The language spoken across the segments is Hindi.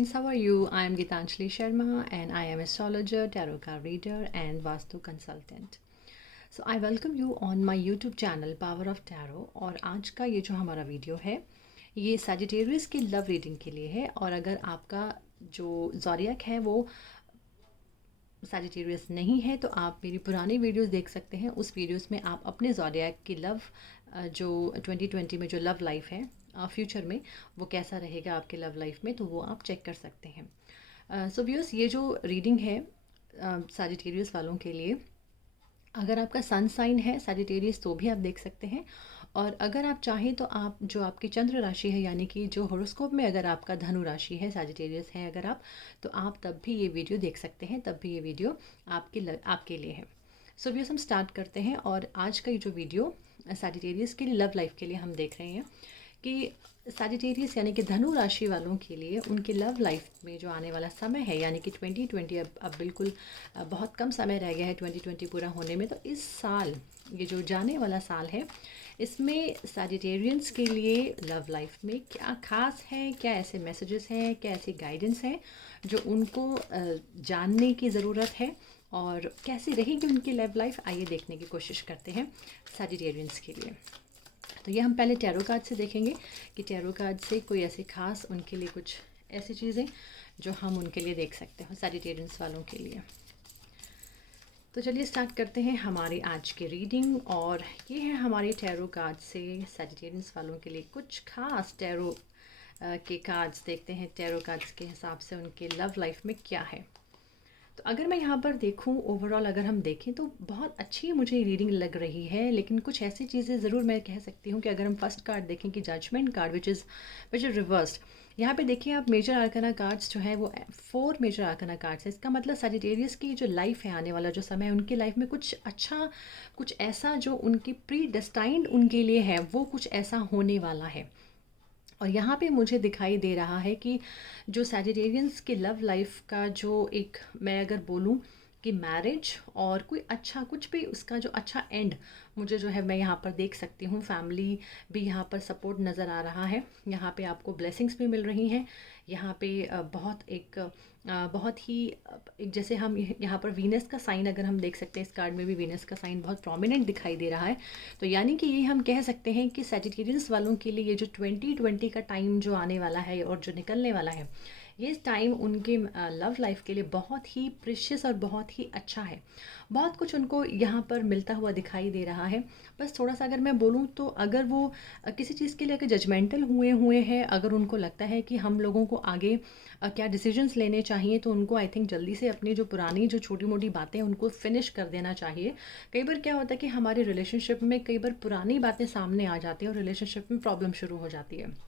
friends, how are you? I am Gitanjali Sharma and I am astrologer, tarot card reader and Vastu consultant. So I welcome you on my YouTube channel Power of Tarot और आज का ये जो हमारा वीडियो है ये सजिटेरियस की लव रीडिंग के लिए है। और अगर आपका जो ज़ोडिएक है वो सजिटेरियस नहीं है तो आप मेरी पुरानी वीडियोस देख सकते हैं। उस वीडियोस में आप अपने ज़ोडिएक की लव जो 2020 में जो लव लाइफ है फ्यूचर में वो कैसा रहेगा आपके लव लाइफ में, तो वो आप चेक कर सकते हैं। सो व्यूअर्स, ये जो रीडिंग है सजिटेरियस वालों के लिए, अगर आपका सन साइन है सजिटेरियस तो भी आप देख सकते हैं। और अगर आप चाहें तो आप जो आपकी चंद्र राशि है यानी कि जो हॉरोस्कोप में अगर आपका धनु राशि है सजिटेरियस है अगर आप, तो आप तब भी ये वीडियो देख सकते हैं, तब भी ये वीडियो आपके लिए है। सो व्यूअर्स, हम स्टार्ट करते हैं। और आज का ये जो वीडियो सजिटेरियस के लिए लव लाइफ के लिए हम देख रहे हैं कि सजिटेरियस यानी कि धनु राशि वालों के लिए उनकी लव लाइफ में जो आने वाला समय है यानी कि 2020 अब बिल्कुल बहुत कम समय रह गया है 2020 पूरा होने में। तो इस साल, ये जो जाने वाला साल है, इसमें सजिटेरियंस के लिए लव लाइफ में क्या खास है, क्या ऐसे मैसेजेस हैं, क्या ऐसी गाइडेंस है जो उनको जानने की ज़रूरत है और कैसी रहेगी उनकी लव लाइफ, आइए देखने की कोशिश करते हैं सजिटेरियंस के लिए। तो ये हम पहले टैरो कार्ड से देखेंगे कि टैरो कार्ड से कोई ऐसी खास उनके लिए कुछ ऐसी चीज़ें जो हम उनके लिए देख सकते हो सजिटेरियंस वालों के लिए। तो चलिए स्टार्ट करते हैं हमारी आज की रीडिंग। और ये है हमारी टैरो कार्ड से सजिटेरियंस वालों के लिए कुछ खास टैरो के कार्ड्स देखते हैं। टैरो कार्ड्स के हिसाब से उनके लव लाइफ में क्या है। तो अगर मैं यहाँ पर देखूँ ओवरऑल अगर हम देखें तो बहुत अच्छी मुझे रीडिंग लग रही है, लेकिन कुछ ऐसी चीज़ें ज़रूर मैं कह सकती हूँ कि अगर हम फर्स्ट कार्ड देखें कि judgement card which is reversed, यहाँ पे देखिए आप मेजर आर्काना कार्ड्स जो है वो 4 मेजर आर्काना कार्ड्स है। इसका मतलब सजिटेरियस की जो लाइफ है, आने वाला जो समय है उनकी लाइफ में कुछ अच्छा, कुछ ऐसा जो उनकी प्री डेस्टाइंड उनके लिए है वो कुछ ऐसा होने वाला है। और यहाँ पे मुझे दिखाई दे रहा है कि जो सजिटेरियंस की लव लाइफ का जो एक, मैं अगर बोलूँ कि मैरिज और कोई अच्छा कुछ भी उसका जो अच्छा एंड मुझे जो है मैं यहाँ पर देख सकती हूँ। फैमिली भी यहाँ पर सपोर्ट नज़र आ रहा है, यहाँ पे आपको ब्लेसिंग्स भी मिल रही हैं। यहाँ पे बहुत ही एक, जैसे हम यहाँ पर वीनस का साइन अगर हम देख सकते हैं, इस कार्ड में भी वीनस का साइन बहुत प्रोमिनेंट दिखाई दे रहा है। तो यानी कि ये हम कह सकते हैं कि सजिटेरियंस वालों के लिए ये जो 2020 का टाइम जो आने वाला है और जो निकलने वाला है, ये टाइम उनके लव लाइफ के लिए बहुत ही प्रेशियस और बहुत ही अच्छा है। बहुत कुछ उनको यहाँ पर मिलता हुआ दिखाई दे रहा है। बस थोड़ा सा अगर मैं बोलूँ तो अगर वो किसी चीज़ के लिए अगर जजमेंटल हुए हैं, अगर उनको लगता है कि हम लोगों को आगे क्या डिसीजंस लेने चाहिए, तो उनको आई थिंक जल्दी से अपनी जो पुरानी जो छोटी मोटी बातें हैं उनको फिनिश कर देना चाहिए। कई बार क्या होता है कि हमारे रिलेशनशिप में कई बार पुरानी बातें सामने आ जाती हैं और रिलेशनशिप में प्रॉब्लम शुरू हो जाती है।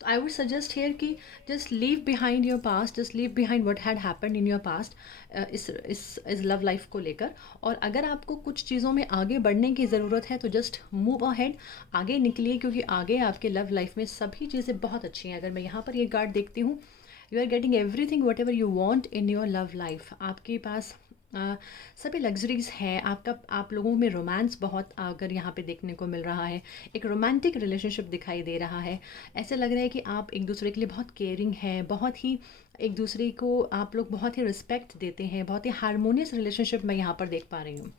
तो आई वुड सजेस्ट हेयर कि just leave behind your past, just leave behind what had happened in your past इस लव लाइफ को लेकर। और अगर आपको कुछ चीज़ों में आगे बढ़ने की ज़रूरत है तो जस्ट मूव अहेड, आगे निकलिए, क्योंकि आगे आपके लव लाइफ में सभी चीज़ें बहुत अच्छी हैं। अगर मैं यहाँ पर ये कार्ड देखती हूँ, you are getting everything whatever you want in your love life. आपके पास सभी लग्जरीज हैं। आप लोगों में रोमांस बहुत अगर यहाँ पे देखने को मिल रहा है, एक रोमांटिक रिलेशनशिप दिखाई दे रहा है। ऐसे लग रहा है कि आप एक दूसरे के लिए बहुत केयरिंग हैं, बहुत ही एक दूसरे को आप लोग बहुत ही रिस्पेक्ट देते हैं, बहुत ही हारमोनियस रिलेशनशिप मैं यहाँ पर देख पा रही हूँ।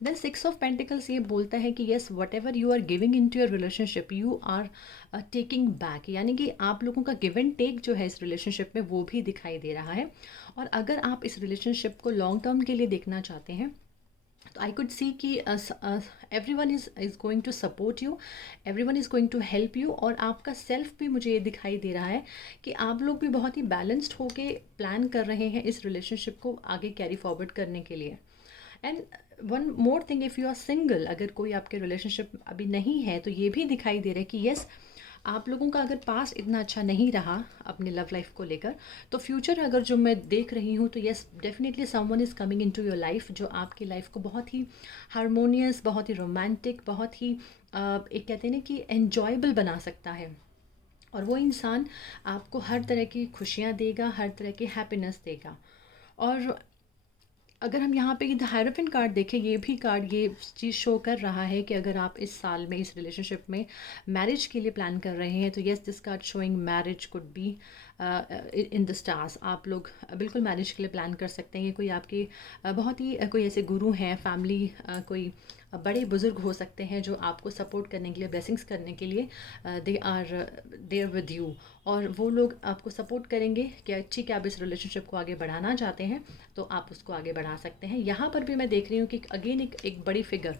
देन 6 ऑफ पेंटिकल्स ये बोलता है कि yes, whatever you are giving in to your relationship you are taking back, यानी कि आप लोगों का गिव एंड टेक जो है इस रिलेशनशिप में वो भी दिखाई दे रहा है। और अगर आप इस रिलेशनशिप को लॉन्ग टर्म के लिए देखना चाहते हैं तो आई कुड सी कि everyone is going to support you, everyone is going to help you. और आपका सेल्फ भी मुझे ये दिखाई दे रहा है कि आप लोग भी बहुत ही बैलेंस्ड होके प्लान कर रहे हैं इस रिलेशनशिप को आगे कैरी फॉरवर्ड करने के लिए। And one more thing, if you are single, अगर कोई आपके रिलेशनशिप अभी नहीं है तो ये भी दिखाई दे रहा है कि येस, आप लोगों का अगर पास इतना अच्छा नहीं रहा अपने लव लाइफ को लेकर, तो फ्यूचर अगर जो मैं देख रही हूँ तो yes definitely someone is coming into your life जो आपकी लाइफ को बहुत ही हारमोनियस, बहुत ही रोमांटिक, बहुत ही एक कहते हैं ना कि एन्जॉयबल बना सकता है। और वो इंसान आपको हर तरह की खुशियाँ देगा, हर तरह की हैप्पीनेस देगा। और अगर हम यहाँ पे द हायरोफेंट कार्ड देखें, ये भी कार्ड ये चीज़ शो कर रहा है कि अगर आप इस साल में इस रिलेशनशिप में मैरिज के लिए प्लान कर रहे हैं तो yes, this card showing marriage could be in the stars. आप लोग बिल्कुल मैरिज के लिए प्लान कर सकते हैं। ये कोई आपके बहुत ही कोई ऐसे गुरु हैं, फैमिली कोई बड़े बुज़ुर्ग हो सकते हैं जो आपको सपोर्ट करने के लिए, ब्लेसिंग्स करने के लिए they are there with you, और वो लोग आपको सपोर्ट करेंगे कि ठीक है आप इस रिलेशनशिप को आगे बढ़ाना चाहते हैं तो आप उसको आगे बढ़ा सकते हैं। यहाँ पर भी मैं देख रही हूँ कि अगेन एक बड़ी फिगर,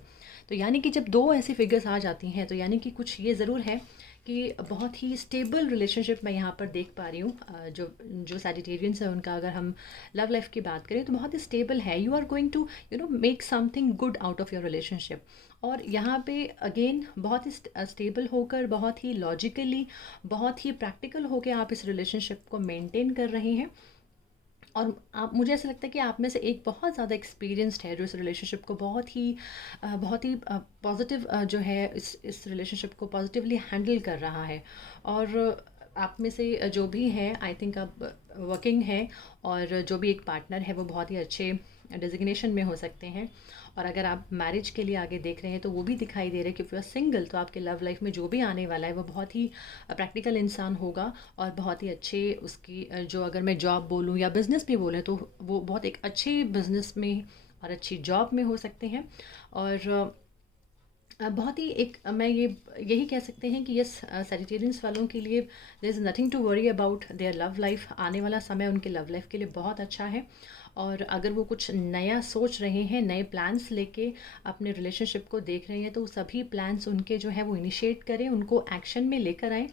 तो यानी कि जब दो ऐसी फिगर्स आ जाती हैं तो यानी कि कुछ ये ज़रूर है कि बहुत ही स्टेबल रिलेशनशिप मैं यहाँ पर देख पा रही हूँ। जो जो सैजिटेरियंस है उनका अगर हम लव लाइफ की बात करें तो बहुत ही स्टेबल है। You are going to make something good out of your relationship. और यहाँ पे अगेन बहुत ही स्टेबल होकर, बहुत ही लॉजिकली, बहुत ही प्रैक्टिकल होकर आप इस रिलेशनशिप को मेंटेन कर रहे हैं। और आप, मुझे ऐसा लगता है कि आप में से एक बहुत ज़्यादा एक्सपीरियंस्ड है जो इस रिलेशनशिप को बहुत ही पॉजिटिव जो है इस रिलेशनशिप को पॉजिटिवली हैंडल कर रहा है। और आप में से जो भी हैं, आई थिंक आप वर्किंग हैं, और जो भी एक पार्टनर है वो बहुत ही अच्छे डेजिग्नेशन में हो सकते हैं। और अगर आप मैरिज के लिए आगे देख रहे हैं तो वो भी दिखाई दे रहा है कि फिर सिंगल, तो आपके लव लाइफ में जो भी आने वाला है वो बहुत ही प्रैक्टिकल इंसान होगा, और बहुत ही अच्छे उसकी जो, अगर मैं जॉब बोलूँ या बिज़नेस भी बोलें तो वो बहुत एक अच्छे बिज़नेस में और अच्छी जॉब में हो सकते हैं। और बहुत ही एक मैं ये यही कह सकते हैं कि यस, सैजिटेरियंस वालों के लिए there is nothing to worry about their love life. आने वाला समय उनके लव लाइफ के लिए बहुत अच्छा है। और अगर वो कुछ नया सोच रहे हैं, नए प्लान्स लेके अपने रिलेशनशिप को देख रहे हैं, तो सभी प्लान्स उनके जो है वो इनिशिएट करें, उनको एक्शन में लेकर आएँ।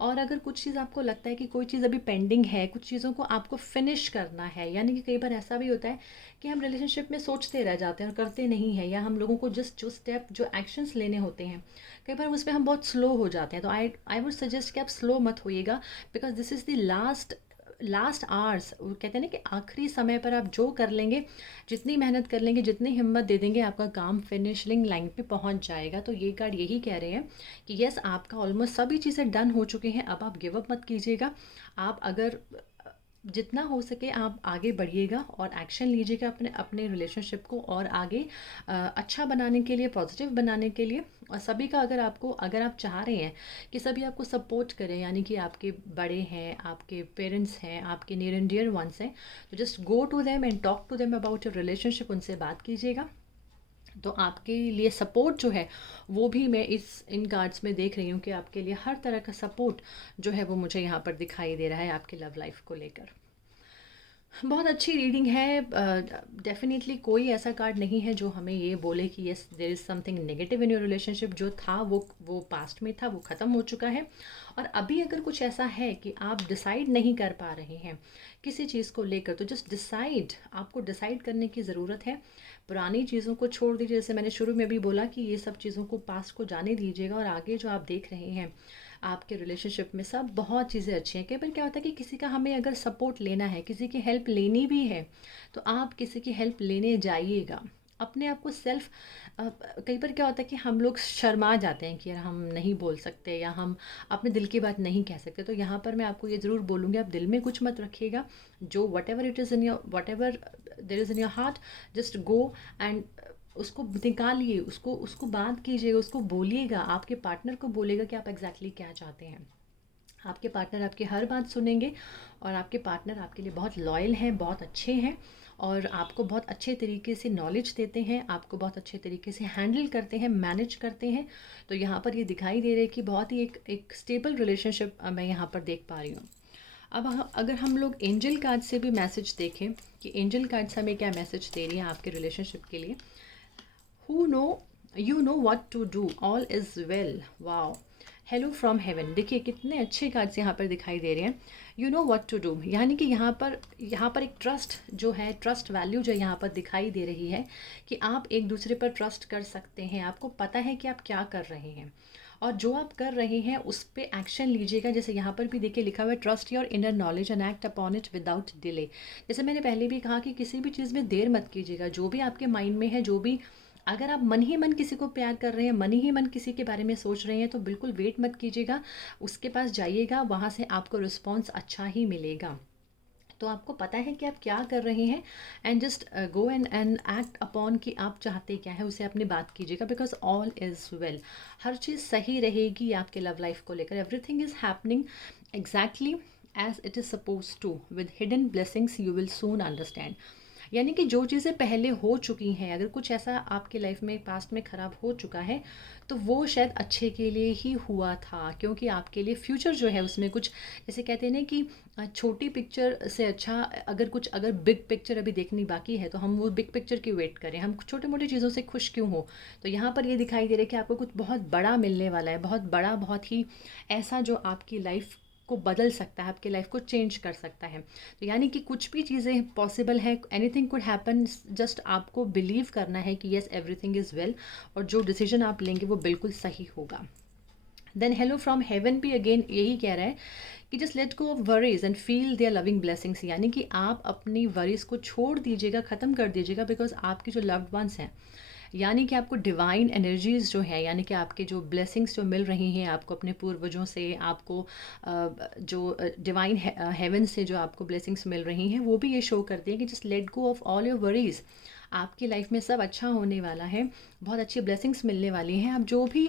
और अगर कुछ चीज़ आपको लगता है कि कोई चीज़ अभी पेंडिंग है, कुछ चीज़ों को आपको फिनिश करना है, यानी कि कई बार ऐसा भी होता है कि हम रिलेशनशिप में सोचते रह जाते हैं और करते नहीं हैं, या हम लोगों को जस्ट जो स्टेप, जो एक्शंस लेने होते हैं, कई बार उसमें हम बहुत स्लो हो जाते हैं। तो आई वुड सजेस्ट कि आप स्लो मत होइएगा, because this is the last hours. कहते हैं ना कि आखिरी समय पर आप जो कर लेंगे, जितनी मेहनत कर लेंगे, जितनी हिम्मत दे देंगे, आपका काम फिनिशिंग लाइन पे पहुंच जाएगा। तो ये कार्ड यही कह रहे हैं कि यस, आपका ऑलमोस्ट सभी चीज़ें डन हो चुकी हैं, अब आप गिव अप मत कीजिएगा। आप अगर जितना हो सके आप आगे बढ़िएगा और एक्शन लीजिएगा अपने अपने रिलेशनशिप को और आगे अच्छा बनाने के लिए, पॉजिटिव बनाने के लिए। और सभी का, अगर आप चाह रहे हैं कि सभी आपको सपोर्ट करें, यानी कि आपके बड़े हैं, आपके पेरेंट्स हैं, आपके नियर एंड डियर वंस हैं, तो just go to them and talk to them about your relationship. उनसे बात कीजिएगा, तो आपके लिए सपोर्ट जो है वो भी मैं इन कार्ड्स में देख रही हूँ कि आपके लिए हर तरह का सपोर्ट जो है वो मुझे यहाँ पर दिखाई दे रहा है आपके लव लाइफ को लेकर। बहुत अच्छी रीडिंग है। डेफिनेटली कोई ऐसा कार्ड नहीं है जो हमें ये बोले कि yes there is something negative in your relationship. जो था वो पास्ट में था, वो ख़त्म हो चुका है। और अभी अगर कुछ ऐसा है कि आप डिसाइड नहीं कर पा रहे हैं किसी चीज़ को लेकर, तो जस्ट डिसाइड, आपको डिसाइड करने की ज़रूरत है। पुरानी चीज़ों को छोड़ दीजिए, जैसे मैंने शुरू में भी बोला कि ये सब चीज़ों को, पास्ट को जाने दीजिएगा, और आगे जो आप देख रहे हैं आपके रिलेशनशिप में सब बहुत चीज़ें अच्छी हैं। कई बार क्या होता है कि किसी का हमें अगर सपोर्ट लेना है, किसी की हेल्प लेनी भी है, तो आप किसी की हेल्प लेने जाइएगा। अपने आप को कई बार क्या होता है कि हम लोग शर्मा जाते हैं कि यार हम नहीं बोल सकते, या हम अपने दिल की बात नहीं कह सकते। तो यहाँ पर मैं आपको ये ज़रूर बोलूँगी, आप दिल में कुछ मत रखिएगा। जो what ever it is in your, what ever there is in your heart, just go and उसको निकालिए, उसको उसको बात कीजिएगा, उसको बोलिएगा, आपके पार्टनर को बोलिएगा कि आप एग्जैक्टली क्या चाहते हैं। आपके पार्टनर आपकी हर बात सुनेंगे, और आपके पार्टनर आपके लिए बहुत लॉयल हैं, बहुत अच्छे हैं, और आपको बहुत अच्छे तरीके से नॉलेज देते हैं, आपको बहुत अच्छे तरीके से हैंडल करते हैं, मैनेज करते हैं। तो यहाँ पर ये दिखाई दे रहा है कि बहुत ही एक स्टेबल रिलेशनशिप मैं यहाँ पर देख पा रही हूँ। अब अगर हम लोग एंजल कार्ड से भी मैसेज देखें कि एंजल कार्ड्स हमें क्या मैसेज दे रही हैं आपके रिलेशनशिप के लिए। Who know, you know what to do, all is well. Wow. Hello from haven. देखिए कितने अच्छे कार्ड्स यहाँ पर दिखाई दे रहे हैं। You know what to do, यानी कि यहाँ पर एक ट्रस्ट जो है, ट्रस्ट वैल्यू जो यहाँ पर दिखाई दे रही है कि आप एक दूसरे पर ट्रस्ट कर सकते हैं। आपको पता है कि आप क्या कर रहे हैं, और जो आप कर रहे हैं उस पर एक्शन लीजिएगा। जैसे यहाँ पर भी देखिए लिखा हुआ है, trust your inner knowledge and act upon it without delay. जैसे मैंने पहले भी कहा कि किसी भी चीज़ में देर मत कीजिएगा। जो भी आपके माइंड में है, जो भी, अगर आप मन ही मन किसी को प्यार कर रहे हैं, मन ही मन किसी के बारे में सोच रहे हैं, तो बिल्कुल वेट मत कीजिएगा, उसके पास जाइएगा, वहाँ से आपको रिस्पॉन्स अच्छा ही मिलेगा। तो आपको पता है कि आप क्या कर रहे हैं, and just go and act upon कि आप चाहते क्या है, उसे अपनी बात कीजिएगा, बिकॉज ऑल इज़ वेल। हर चीज़ सही रहेगी आपके लव लाइफ को लेकर। Everything is happening exactly as it is supposed to. With hidden blessings you will soon understand. यानी कि जो चीज़ें पहले हो चुकी हैं, अगर कुछ ऐसा आपकी लाइफ में पास्ट में ख़राब हो चुका है तो वो शायद अच्छे के लिए ही हुआ था, क्योंकि आपके लिए फ्यूचर जो है उसमें कुछ, जैसे कहते हैं ना कि छोटी पिक्चर से अच्छा, अगर बिग पिक्चर अभी देखनी बाकी है तो हम वो बिग पिक्चर की वेट करें, हम छोटे मोटे चीज़ों से खुश क्यों हो। तो यहाँ पर ये दिखाई दे रहा है कि आपको कुछ बहुत बड़ा मिलने वाला है, बहुत बड़ा, बहुत ही ऐसा जो आपकी लाइफ को बदल सकता है, आपकी लाइफ को चेंज कर सकता है। तो यानी कि कुछ भी चीज़ें पॉसिबल है, एनीथिंग कुड हैपन, जस्ट आपको बिलीव करना है कि येस एवरीथिंग इज़ वेल, और जो डिसीजन आप लेंगे वो बिल्कुल सही होगा। देन हेलो फ्रॉम हेवन भी अगेन यही कह रहा है कि just let go of worries and feel their loving blessings, यानी कि आप अपनी वरीज को छोड़ दीजिएगा, ख़त्म कर दीजिएगा, बिकॉज आपके जो लव्ड वंस हैं, यानी कि आपको डिवाइन एनर्जीज़ जो है, यानी कि आपके जो ब्लेसिंग्स जो मिल रही हैं आपको अपने पूर्वजों से, आपको जो डिवाइन हेवन से जो आपको ब्लेसिंग्स मिल रही हैं, वो भी ये शो करती है कि just let go of all your worries. आपकी लाइफ में सब अच्छा होने वाला है, बहुत अच्छी ब्लेसिंग्स मिलने वाली हैं। अब जो भी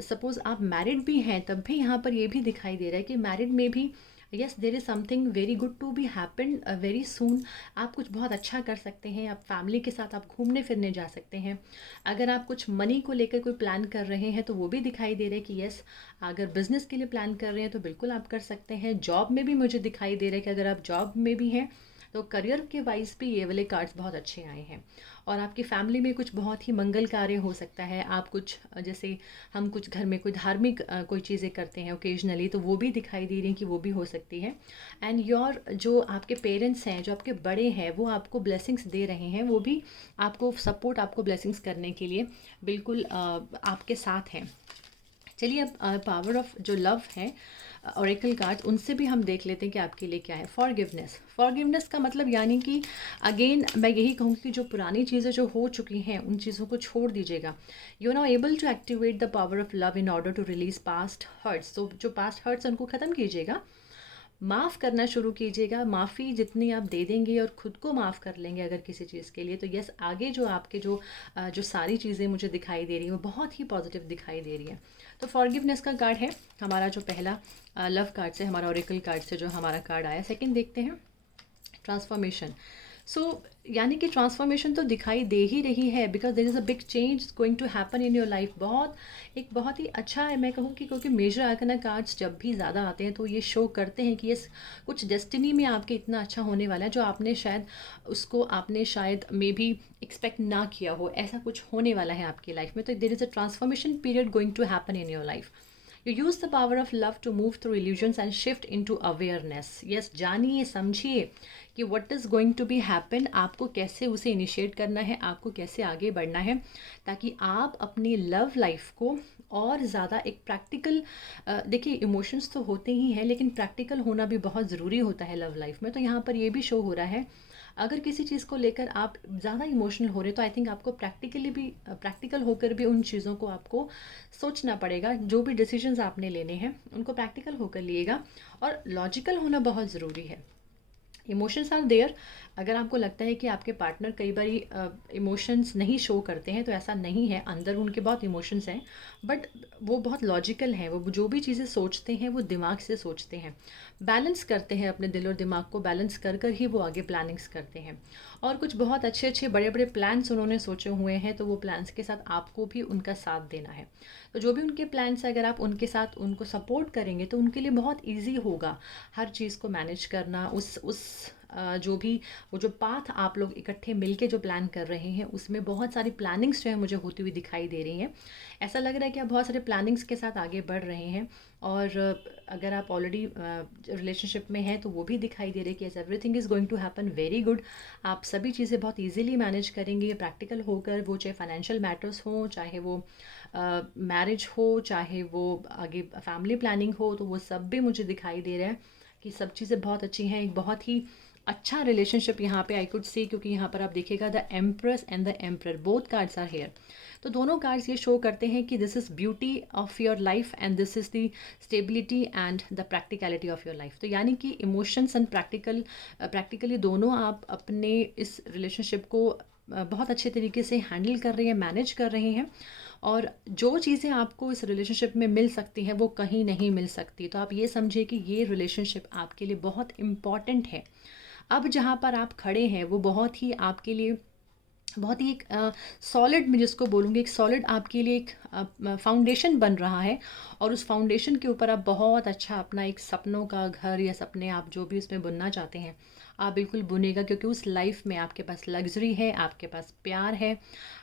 सपोज़ आप मैरिड भी हैं तब भी यहाँ पर ये भी दिखाई दे रहा है कि मैरिड में भी yes there is something very good to be happen very soon. आप कुछ बहुत अच्छा कर सकते हैं, आप फैमिली के साथ आप घूमने फिरने जा सकते हैं। अगर आप कुछ मनी को लेकर कोई प्लान कर रहे हैं तो वो भी दिखाई दे रहा है कि यस, अगर बिज़नेस के लिए प्लान कर रहे हैं तो बिल्कुल आप कर सकते हैं। जॉब में भी मुझे दिखाई दे रहा है कि अगर आप जॉब में भी हैं तो करियर के वाइज भी ये वाले कार्ड्स बहुत अच्छे आए हैं। और आपकी फैमिली में कुछ बहुत ही मंगल कार्य हो सकता है। आप कुछ जैसे हम कुछ घर में कोई धार्मिक कोई चीज़ें करते हैं ओकेजनली, तो वो भी दिखाई दे रही हैं कि वो भी हो सकती है। एंड योर जो आपके पेरेंट्स हैं, जो आपके बड़े हैं, वो आपको ब्लेसिंग्स दे रहे हैं, वो भी आपको सपोर्ट, आपको ब्लेसिंग्स करने के लिए बिल्कुल आपके साथ हैं। चलिए अब पावर ऑफ जो लव है ऑरेकल कार्ड्स, उनसे भी हम देख लेते हैं कि आपके लिए क्या है। फॉरगिवनेस, फॉरगिवनेस का मतलब यानी कि अगेन मैं यही कहूँगी कि जो पुरानी चीज़ें जो हो चुकी हैं उन चीज़ों को छोड़ दीजिएगा। You are now able to activate the power of love in order to release past hurts. तो जो पास्ट हर्ट्स उनको ख़त्म कीजिएगा, माफ़ करना शुरू कीजिएगा। माफ़ी जितनी आप दे देंगे और ख़ुद को माफ़ कर लेंगे अगर किसी चीज़ के लिए, तो यस आगे जो आपके जो सारी चीज़ें मुझे दिखाई दे रही हैं वो बहुत ही पॉजिटिव दिखाई दे रही है। तो फॉरगिवनेस का कार्ड है हमारा जो पहला लव कार्ड से, हमारा ओरेकल कार्ड से जो हमारा कार्ड आया। सेकंड देखते हैं ट्रांसफॉर्मेशन। सो यानी कि ट्रांसफॉर्मेशन तो दिखाई दे ही रही है, because there is a big change going to happen in your life. बहुत ही अच्छा है, मैं कहूँ कि क्योंकि मेजर आर्कना कार्ड्स जब भी ज़्यादा आते हैं तो ये शो करते हैं कि ये कुछ डेस्टिनी में आपके इतना अच्छा होने वाला है जो आपने शायद मे बी एक्सपेक्ट ना किया हो, ऐसा कुछ होने वाला है आपकी लाइफ में। तो there is a transformation period going to happen in your life. You use the power of love to move through illusions and shift into awareness. Yes, जानिए समझिए कि what is going to be happen, आपको कैसे उसे इनिशिएट करना है, आपको कैसे आगे बढ़ना है, ताकि आप अपनी लव लाइफ को और ज़्यादा एक प्रैक्टिकल, देखिए इमोशंस तो होते ही हैं लेकिन प्रैक्टिकल होना भी बहुत ज़रूरी होता है लव लाइफ में। तो यहाँ पर ये भी शो हो रहा है, अगर किसी चीज़ को लेकर आप ज़्यादा इमोशनल हो रहे तो आई थिंक आपको प्रैक्टिकल होकर भी उन चीज़ों को आपको सोचना पड़ेगा। जो भी डिसीजंस आपने लेने हैं उनको प्रैक्टिकल होकर लिएगा, और लॉजिकल होना बहुत ज़रूरी है। Emotions are there. अगर आपको लगता है कि आपके पार्टनर कई बार इमोशंस नहीं शो करते हैं तो ऐसा नहीं है, अंदर उनके बहुत इमोशंस हैं, बट वो बहुत लॉजिकल हैं। वो जो भी चीज़ें सोचते हैं वो दिमाग से सोचते हैं, बैलेंस करते हैं, अपने दिल और दिमाग को बैलेंस कर कर ही वो आगे प्लानिंग्स करते हैं। और कुछ बहुत अच्छे अच्छे बड़े बड़े प्लान्स उन्होंने सोचे हुए हैं, तो वो प्लान्स के साथ आपको भी उनका साथ देना है। तो जो भी उनके प्लान्स है, अगर आप उनके साथ उनको सपोर्ट करेंगे तो उनके लिए बहुत ईजी होगा हर चीज़ को मैनेज करना। जो भी वो जो पाथ आप लोग इकट्ठे मिलके जो प्लान कर रहे हैं उसमें बहुत सारी प्लानिंग्स जो है मुझे होती हुई दिखाई दे रही हैं। ऐसा लग रहा है कि आप बहुत सारे प्लानिंग्स के साथ आगे बढ़ रहे हैं। और अगर आप ऑलरेडी रिलेशनशिप में हैं तो वो भी दिखाई दे रही है कि everything is going to happen very good. आप सभी चीज़ें बहुत ईजिली मैनेज करेंगे प्रैक्टिकल होकर, वो चाहे फाइनेंशियल मैटर्स हों, चाहे वो मैरिज हो, चाहे वो आगे फैमिली प्लानिंग हो, तो वो सब भी मुझे दिखाई दे रहा है कि सब चीज़ें बहुत अच्छी हैं। एक बहुत ही अच्छा रिलेशनशिप यहाँ पे आई कुड सी, क्योंकि यहाँ पर आप देखिएगा the empress and the emperor both cards are here. तो दोनों कार्ड्स ये शो करते हैं कि this is beauty of your life and this is the stability and the practicality of your life. तो यानी कि इमोशंस एंड प्रैक्टिकली दोनों आप अपने इस रिलेशनशिप को बहुत अच्छे तरीके से हैंडल कर रहे हैं, मैनेज कर रहे हैं, और जो चीज़ें आपको इस रिलेशनशिप में मिल सकती हैं वो कहीं नहीं मिल सकती। तो आप ये समझिए कि ये रिलेशनशिप आपके लिए बहुत इम्पॉर्टेंट है। अब जहाँ पर आप खड़े हैं वो बहुत ही आपके लिए, बहुत ही एक सॉलिड, मैं जिसको बोलूँगी एक सॉलिड आपके लिए एक फाउंडेशन बन रहा है, और उस फाउंडेशन के ऊपर आप बहुत अच्छा अपना एक सपनों का घर, या सपने आप जो भी उसमें बुनना चाहते हैं आप बिल्कुल बुनेगा, क्योंकि उस लाइफ में आपके पास लग्जरी है, आपके पास प्यार है,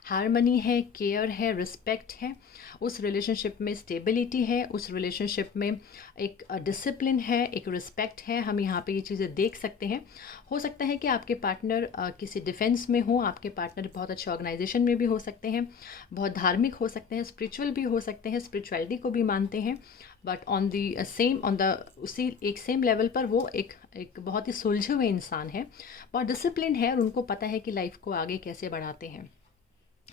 हारमनी है, केयर है, रिस्पेक्ट है, उस रिलेशनशिप में स्टेबिलिटी है, उस रिलेशनशिप में एक डिसिप्लिन है, एक रिस्पेक्ट है। हम यहाँ पे ये चीज़ें देख सकते हैं। हो सकता है कि आपके पार्टनर किसी डिफेंस में हो, आपके पार्टनर बहुत अच्छे ऑर्गेनाइजेशन में भी हो सकते हैं, बहुत धार्मिक हो सकते हैं, स्पिरिचुअल भी हो सकते हैं, स्पिरिचुअलिटी को भी मानते हैं, बट ऑन द उसी एक सेम लेवल पर वो एक बहुत ही सुलझे हुए इंसान है, बहुत डिसिप्लिन है, और उनको पता है कि लाइफ को आगे कैसे बढ़ाते हैं।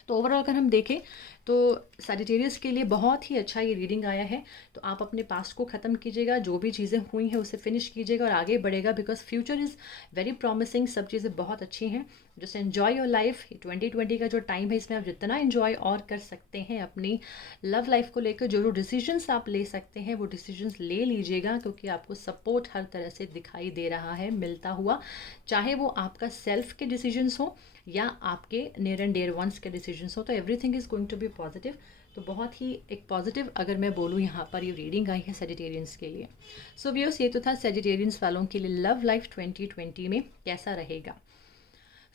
तो ओवरऑल अगर हम देखें तो सजिटेरियस के लिए बहुत ही अच्छा ये रीडिंग आया है। तो आप अपने पास्ट को ख़त्म कीजिएगा, जो भी चीज़ें हुई हैं उसे फिनिश कीजिएगा और आगे बढ़ेगा, because future is very promising, सब चीज़ें बहुत अच्छी हैं। Just enjoy your life. 2020 का जो टाइम है इसमें आप जितना एन्जॉय और कर सकते हैं अपनी लव लाइफ को लेकर, जो जो डिसीजंस आप ले सकते हैं वो डिसीजंस ले लीजिएगा, क्योंकि आपको सपोर्ट हर तरह से दिखाई दे रहा है मिलता हुआ, चाहे वो आपका सेल्फ के डिसीजंस हो या आपके नियर एंड डियर वंस के डिसीजंस हो। तो everything is going to be positive. तो बहुत ही एक पॉजिटिव अगर मैं बोलूँ यहाँ पर ये रीडिंग आई है सेजिटेरियंस के लिए। सो व्यूअर्स, ये तो था सेजिटेरियंस वालों के लिए लव लाइफ 2020 में कैसा रहेगा।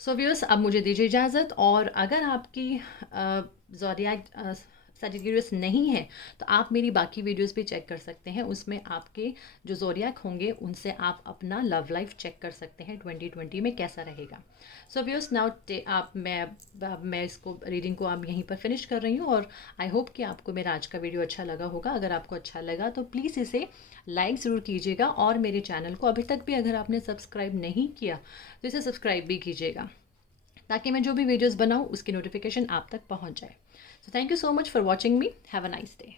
सो व्यूअर्स, अब मुझे दीजिए इजाज़त, और अगर आपकी ज़ोडिएक सजिटेरियस नहीं है तो आप मेरी बाकी वीडियोस भी चेक कर सकते हैं, उसमें आपके जो ज़ोडिएक होंगे उनसे आप अपना लव लाइफ चेक कर सकते हैं 2020 में कैसा रहेगा। सो व्यूअर्स, नाउ आप मैं इसको रीडिंग को आप यहीं पर फिनिश कर रही हूँ, और आई होप कि आपको मेरा आज का वीडियो अच्छा लगा होगा। अगर आपको अच्छा लगा तो प्लीज़ इसे लाइक ज़रूर कीजिएगा, और मेरे चैनल को अभी तक भी अगर आपने सब्सक्राइब नहीं किया तो इसे सब्सक्राइब भी कीजिएगा, ताकि मैं जो भी वीडियोस बनाऊँ उसकी नोटिफिकेशन आप तक पहुँच जाए। So thank you so much for watching me. Have a nice day.